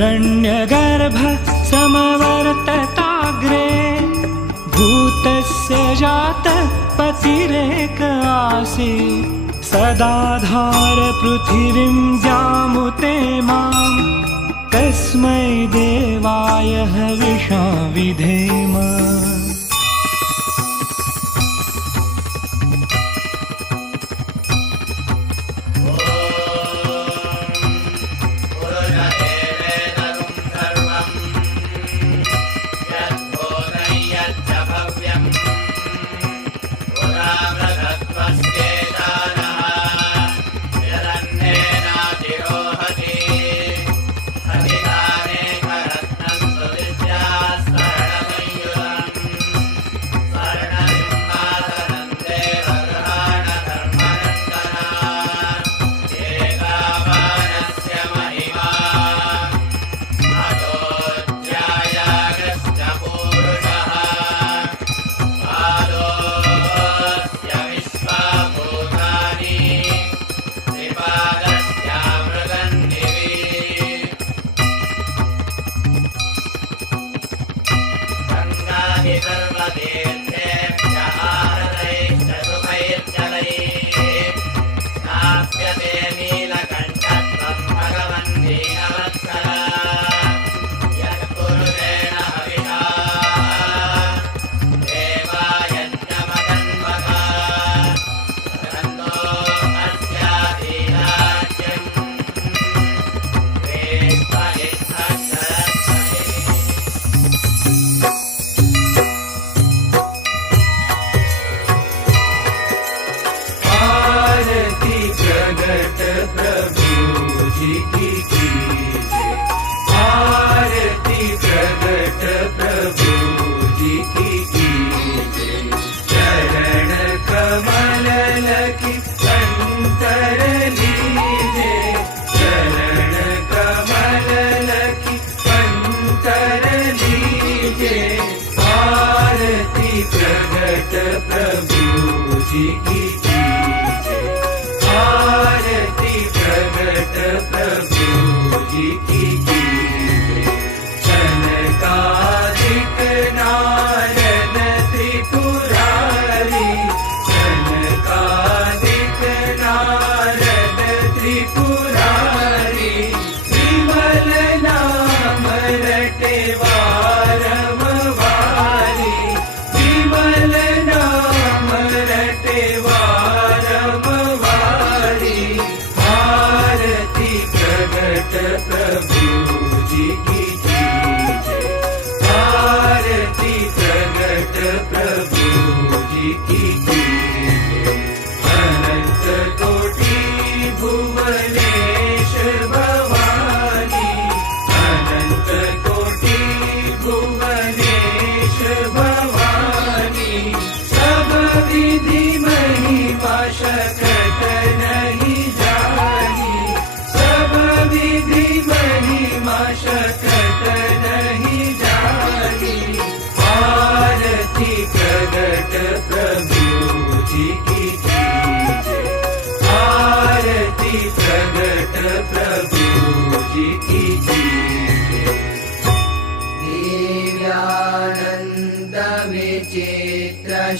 हिरण्यगर्भ समवर्तताग्रे भूतस्य जातः पतिरेक आसीत् सदाधार पृथिवीं व्यामुते मां तस्मै देवाय हविषा विधेम।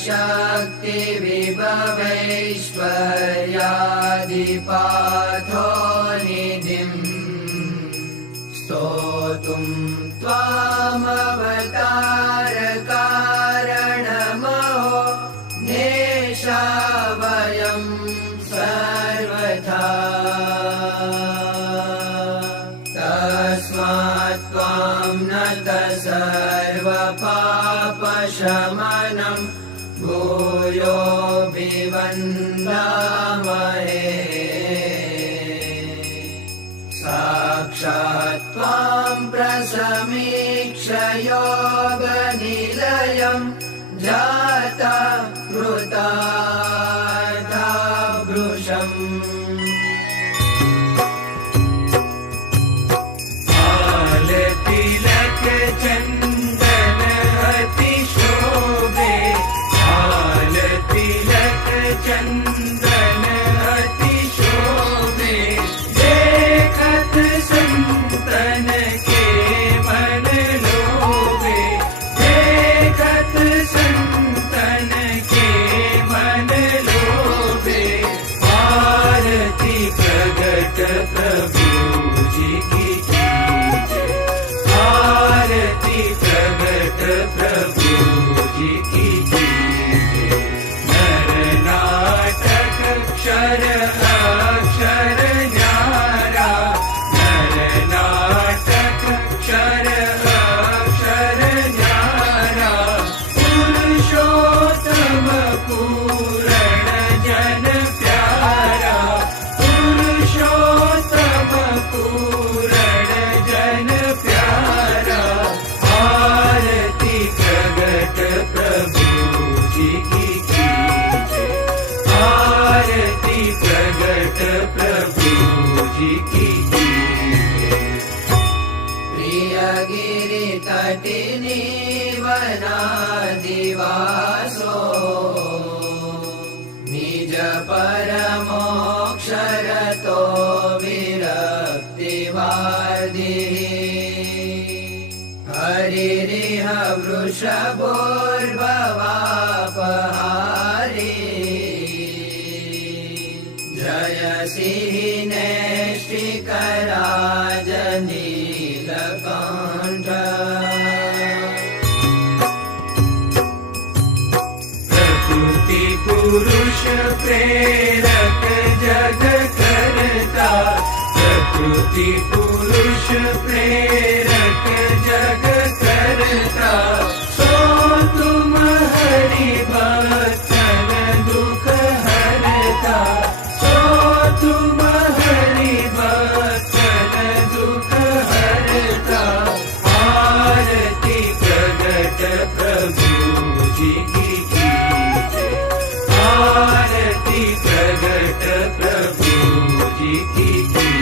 शक्ति विभवैश्वर्यादिपाथो निधिं स्तोतुं त्वामवतार कारणमहो नेशा वयं सर्वथा तस्मात् त्वां नतः सर्वपापशमनं भूयोऽभिवन्दामहे साक्षात् त्वां प्रसमीक्ष्य योगनिलयं जाता कृतार्था भृशम् तिलक चंदन अति शोभे तिलक चंदन अति शोभे देखत संतन के प्रभु जी की जय। आरती प्रगट प्रभु जी की जय। नर नाटक क्षर अक्षर न्यारा, नर नाटक क्षर अक्षर न्यारा, पुरुषोत्तम पूरण जन प्यारा, पुरुषोत्तम पूरण जन प्यारा। आरती प्रगट प्रभु जी की जय। आरती प्रगट प्रभु जी की जय। प्रिय गिरि तटिनी वनादिवासो, निज परमोक्षरतो विरक्तिवादी। हरिरिह वृषभोर्भवापहारी, जय सिंह नैष्टिकराजनीलकण्ठ। प्रकृति पुरुष प्रेरक जग करता, प्रकृति पुरुष प्रेरक जग करता। सो तुम हरि भक्तन दुख हरता, सो तुम हरि भक्तन दुख हरता। आरती प्रगट प्रभु जी की जय। आरती प्रगट प्रभु जी की जय।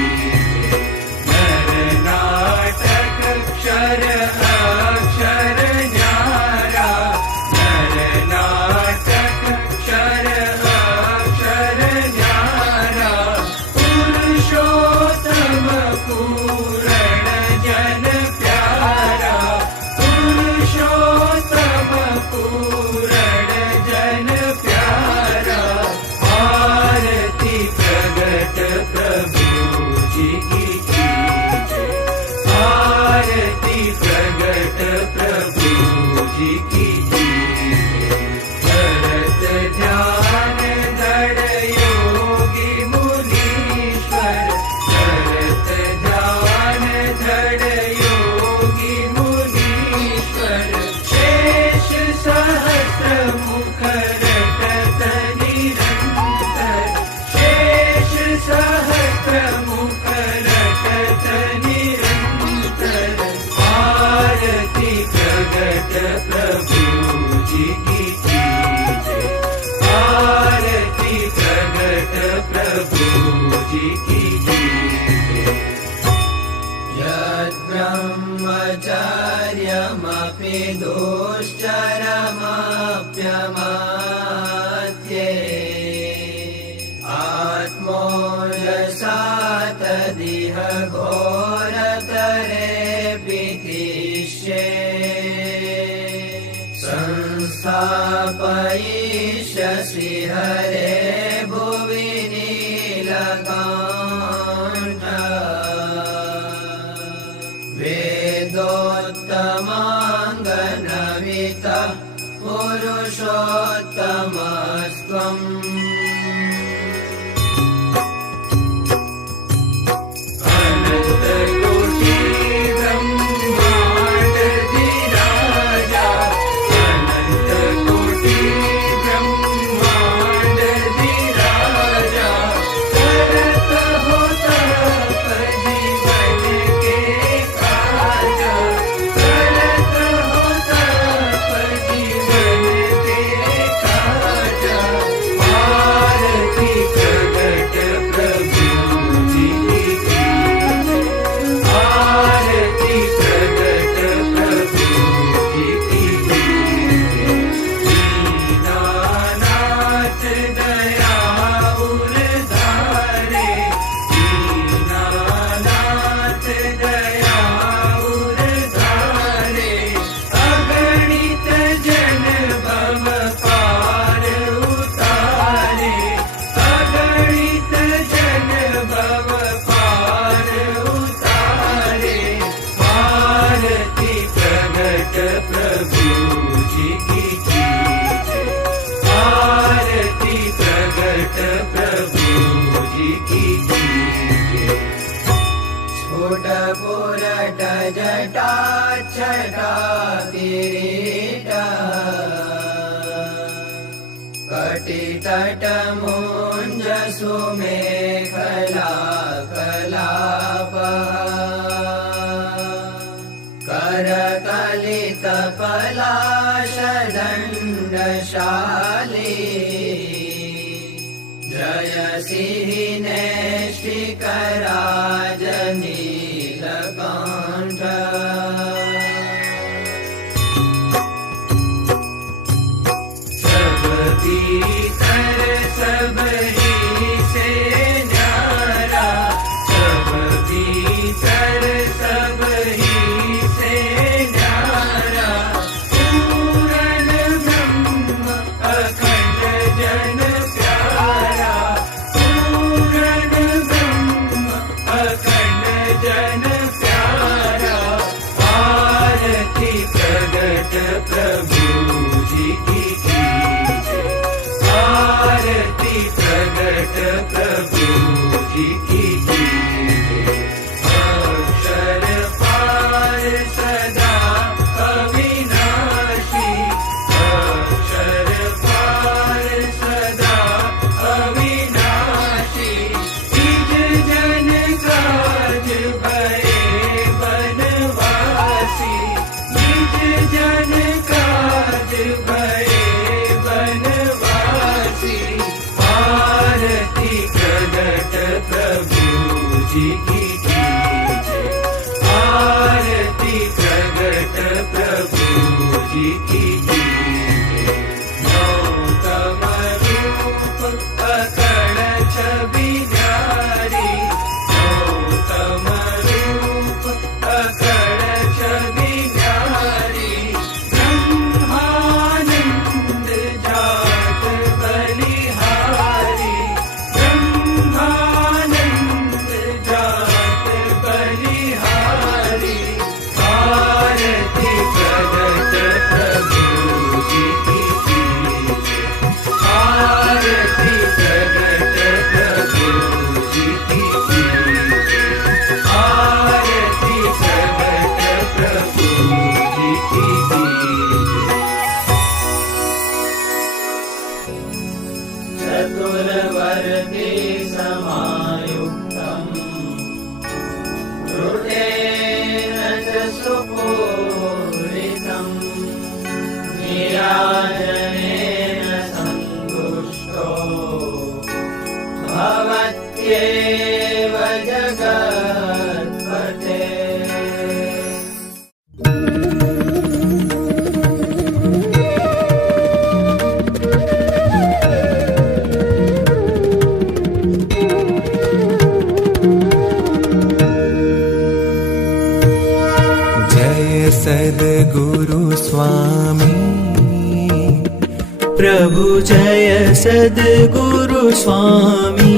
नर नाटक क्षर अक्षर न्यारा, नर नाटक क्षर अक्षर न्यारा, पुरुषोत्तम पूरण जन प्यारा, पुरुषोत्तम पूरण जन प्यारा। आरती प्रगट प्रभु जी की जय। आरती प्रगट प्रभु जी की जय। भरत ध्यान धड़ योगी मुनीश्वर, भरत ध्यान धड़ योगी मुनीश्वर। शेष सहस्र मुख रटत निरंतर, शेष सहस्र मुख रटत निरंतर। आरती प्रगट प्रभु जी की जय। आरती प्रगट प्रभु जी की जय। यद्ब्रह्मचर्यमपि दुश्चरमप्यमाध्ये, आत्मोजसा तदिह घोरतरेऽपि तिष्ये। संस्थापयिष्यसि हरे भुवि नीलकाण्ठ। वेदोत्तमाङ्गनवितः पुरुषोत्तमस्त्वम्। अनन्तकोटि ब्रह्माण्ड विराजा, अनन्तकोटि ब्रह्माण्ड पुरट जटा छटा किरीट कटितट मुञ्ज सुमेखला कलाप करकलित पलाश दण्डशाली जय सिंहनेष्टिकराज नीलकण्ठ सब भीतर सबरी से न्यारा सब भीतर सबरी से न्यारा पूरन ब्रह्म अखंड जन प्यारा पूरन ब्रह्म अखंड जन प्यारा आरती प्रगट प्रभु जी की आरती प्रगट प्रभु जी की अक्षर पार सदा अविनाशी अक्षर पार सदा अविनाशी निज जन काज भये बनवासी निज जन काज भये बनवासी आरती प्रगट प्रभु जी की कीजिए आरती प्रगट प्रभु जी की कीजिए गौतम रूप अकड़ छवि न्यारी गौतम रूप अकड़ छवि न्यारी ब्रह्मानंद जात बलिहारी ब्रह्मानंद जात बलिहारी आरती प्रगट प्रभु जी की कीजिए आरती प्रगट प्रभु जी की कीजिए आरती प्रगट प्रभु जी की कीजिए चतुर्वर्गे समायुक्तम् हृदेन च सुपूरितम् नीराजनेन सन्तुष्टो भवत्येव जगत्पते जय सद्गुरु स्वामी प्रभु जय सद्गुरु स्वामी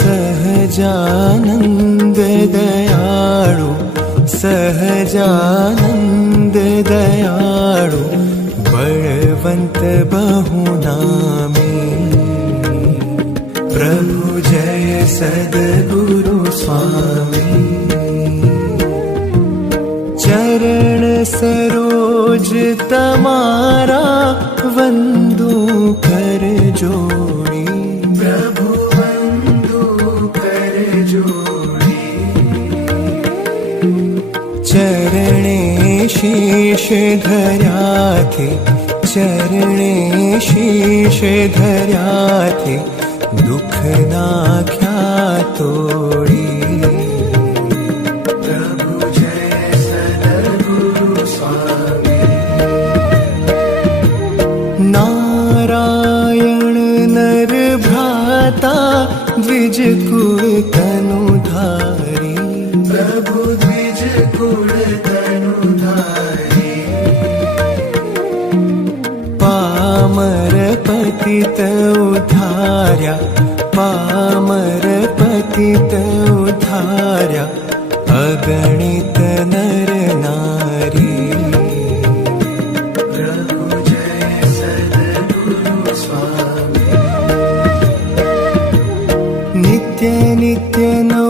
सहजानंद दयाळु सहजानंद दयाळु बळवंत बहुनामी प्रभु जय सद्गुरु स्वामी चरण सरोज तमारा वंदू कर जोड़ी प्रभु वंदू कर जोड़ी चरणे शीश धर्या थे चरणे शीश धर्या थे दुख नाख्या तोड़ी नारायण नर भ्राता द्विज कुल तनु धारी प्रभु द्विज कुल तनु धारी पामर पतित उद्धार्या पामर पतित उद्धार्या अगणित नर नारी नित्य नित्य नौ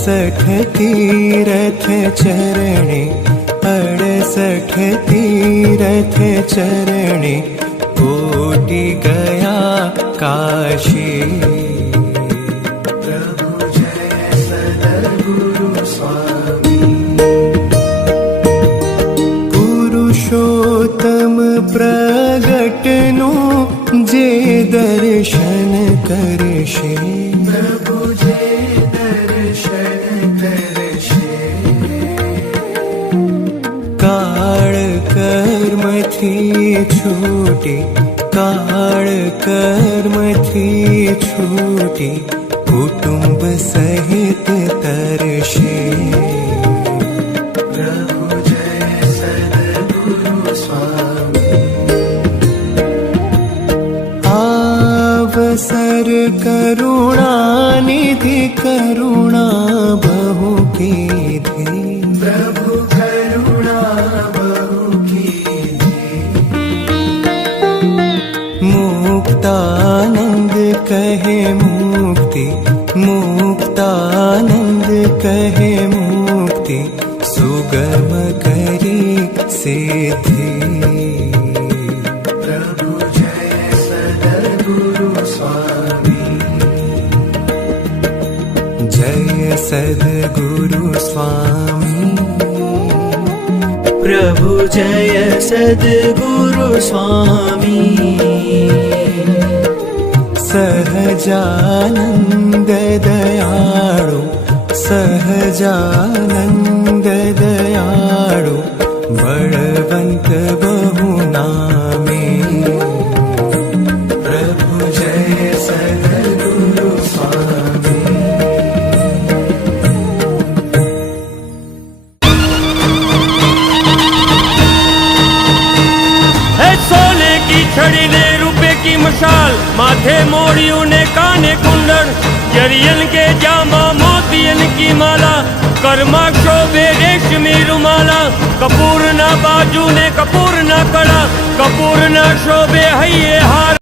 68 तीरथ चरणे 68 तीरथ चरणे कोटि गया काशी। प्रभु जय सद्गुरु स्वामी। पुरुषोत्तम प्रगटनु जे दर्शन करशे। प्रभु जे दर्शन करशे। काळ कर्मथी छूटी काळ कर्मथी छूटी कुटुंब सहित तरशे। प्रभु जय सद्गुरु स्वामी। अवसर करुणा निधि करुणा बहु कीधी। प्रभु करुणा बहु कीधी। मुक्तानंद कहे मुक्ति मुक्तानंद कहे मुक्ति सुगम करी सिद्धि। प्रभु जय सद्गुरु स्वामी। जय सद्गुरु स्वामी। प्रभु जय सद्गुरु स्वामी। सहजानंद दयाळु सहजानंद दयाळु बलवंत बहु नामे। प्रभु जय सद्गुरु स्वामी। सोने की छड़ी ने रुपए की मशाल माथे मोड़ियों ने काने कुंडल जरियन के जामा मोतियन की माला कर्मा शोभे रेशमी रुमाला कपूर ना बाजू ने कपूर ना कड़ा कपूर ना शोभे है ये हार।